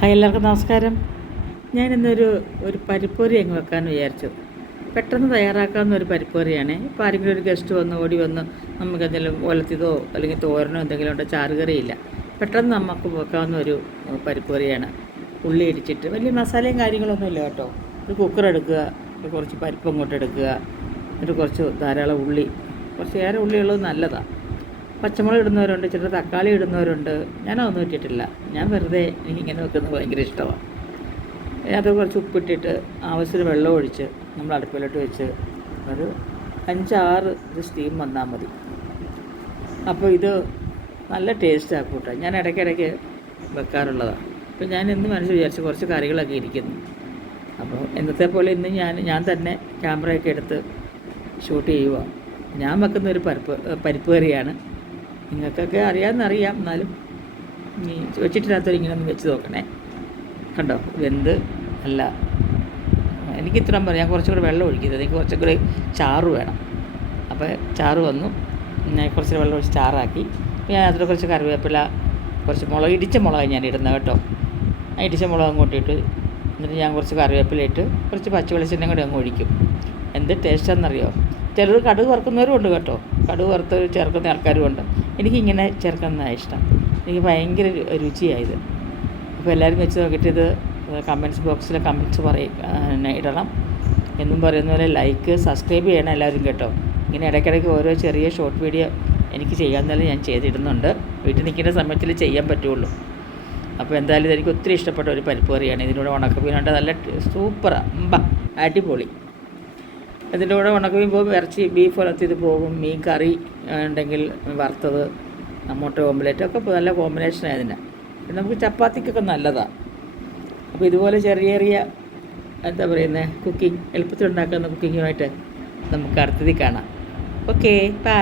Hi, എല്ലാവർക്കും നമസ്കാരം. ഞാനിന്നൊരു പരിപ്പുകറി അങ്ങ് വെക്കാമെന്ന് വിചാരിച്ചു. പെട്ടെന്ന് തയ്യാറാക്കാവുന്ന ഒരു പരിപ്പുകറിയാണ്. ഇപ്പോൾ ആരെങ്കിലും ഒരു ഗസ്റ്റ് വന്ന് ഓടി വന്ന് നമുക്ക് എന്തെങ്കിലും ഒലത്തിയതോ അല്ലെങ്കിൽ തോരനോ എന്തെങ്കിലും ഉണ്ടോ, ചാറുകറിയില്ല, പെട്ടെന്ന് നമുക്ക് വെക്കാവുന്ന ഒരു പരിപ്പുകറിയാണ്. ഉള്ളി ഇടിച്ചിട്ട് വലിയ മസാലയും കാര്യങ്ങളൊന്നും ഇല്ല കേട്ടോ. ഒരു കുക്കർ എടുക്കുക, കുറച്ച് പരിപ്പ് അങ്ങോട്ട് എടുക്കുക, എന്നിട്ട് കുറച്ച് ധാരാളം ഉള്ളി, കുറച്ച് ഏറെ ഉള്ളിയുള്ളത് നല്ലതാണ്. പച്ചമുളക് ഇടുന്നവരുണ്ട്, ചിലർ തക്കാളി ഇടുന്നവരുണ്ട്. ഞാനതൊന്നും ഇട്ടിട്ടില്ല. ഞാൻ വെറുതെ എനിക്കിങ്ങനെ വെക്കുന്നത് ഭയങ്കര ഇഷ്ടമാണ്. അത് കുറച്ച് ഉപ്പിട്ടിട്ട് ആവശ്യത്തിന് വെള്ളം ഒഴിച്ച് നമ്മൾ അടുപ്പിലോട്ട് വെച്ച് ഒരു 5-6 സ്റ്റീം വന്നാൽ മതി. അപ്പോൾ ഇത് നല്ല ടേസ്റ്റ് ആക്കൂട്ടെ. ഞാൻ ഇടയ്ക്കിടയ്ക്ക് വെക്കാറുള്ളതാണ്. അപ്പോൾ ഞാൻ ഇന്ന് മനസ്സിൽ വിചാരിച്ച് കുറച്ച് കറികളൊക്കെ ഇരിക്കുന്നു. അപ്പോൾ എന്നത്തെ പോലെ ഇന്ന് ഞാൻ തന്നെ ക്യാമറയൊക്കെ എടുത്ത് ഷൂട്ട് ചെയ്യുക. ഞാൻ വെക്കുന്ന ഒരു പരിപ്പ് കറിയാണ്. നിങ്ങൾക്കൊക്കെ അറിയാമെന്നറിയാം, എന്നാലും നീ വെച്ചിട്ടില്ലാത്തവർ ഇങ്ങനെ ഒന്ന് വെച്ച് നോക്കണേ. കണ്ടോ, വെന്ത് അല്ല, എനിക്ക് ഇത്രയും പറയാം. ഞാൻ കുറച്ചും കൂടെ വെള്ളം ഒഴിക്കുന്നത്, എനിക്ക് കുറച്ചും കൂടി ചാറ് വേണം. അപ്പോൾ ചാറ് വന്നു, ഞാൻ കുറച്ച് വെള്ളം ഒഴിച്ച് ചാറാക്കി. ഞാൻ അതിൽ കുറച്ച് കറിവേപ്പില, കുറച്ച് മുളക്, ഇടിച്ച മുളക് ഞാൻ ഇടുന്നത് കേട്ടോ. ആ ഇടിച്ച മുളക് അങ്ങോട്ട് ഇട്ട്, എന്നിട്ട് ഞാൻ കുറച്ച് കറിവേപ്പില ഇട്ട് കുറച്ച് പച്ച വെളിച്ചെണ്ണയും കൂടി അങ്ങ് ഒഴിക്കും. എന്ത് ടേസ്റ്റാണെന്നറിയോ? ചിലർ കടുക് വറുക്കുന്നവരും ഉണ്ട് കേട്ടോ. കടുക് വറുത്ത് ചേർക്കുന്ന ആൾക്കാരും ഉണ്ട്. എനിക്കിങ്ങനെ ചേർക്കുന്നതാണ് ഇഷ്ടം. എനിക്ക് ഭയങ്കര രുചിയായത്. അപ്പോൾ എല്ലാവരും വെച്ച് നോക്കിയിട്ട് ഇത് കമൻറ്റ്സ് ബോക്സിൽ കമൻറ്റ്സ് ഇടണം. എന്നും പറയുന്ന പോലെ ലൈക്ക്, സബ്സ്ക്രൈബ് ചെയ്യണം എല്ലാവരും കേട്ടോ. ഇങ്ങനെ ഇടയ്ക്കിടയ്ക്ക് ഓരോ ചെറിയ ഷോർട്ട് വീഡിയോ എനിക്ക് ചെയ്യാമെന്നാലും ഞാൻ ചെയ്തിടുന്നുണ്ട്. വീട്ടിൽ നിൽക്കുന്ന സമയത്തിൽ ചെയ്യാൻ പറ്റുള്ളൂ. അപ്പോൾ എന്തായാലും എനിക്ക് ഒത്തിരി ഇഷ്ടപ്പെട്ട ഒരു പരിപ്പ് കറിയാണ്. ഇതിനൂടെ ഉണക്കമീനുണ്ട്, നല്ല സൂപ്പറാണ്, അടിപൊളി. ഇതിൻ്റെ കൂടെ ഉണക്കമീൻ പോകും, ഇറച്ചി ബീഫ് ഉലത്തിയത് പോകും, മീൻ കറി ഉണ്ടെങ്കിൽ വറുത്തത്, മുട്ട ഓംലെറ്റ് ഒക്കെ നല്ല കോമ്പിനേഷനാണ് ഇതിന്. പിന്നെ നമുക്ക് ചപ്പാത്തിക്കൊക്കെ നല്ലതാണ്. അപ്പോൾ ഇതുപോലെ ചെറിയ ചെറിയ എന്താ പറയുന്നത്, കുക്കിംഗ് എളുപ്പത്തിൽ ഉണ്ടാക്കുന്ന കുക്കിങ്ങുമായിട്ട് നമുക്ക് അടുത്തതിൽ കാണാം. Okay, by.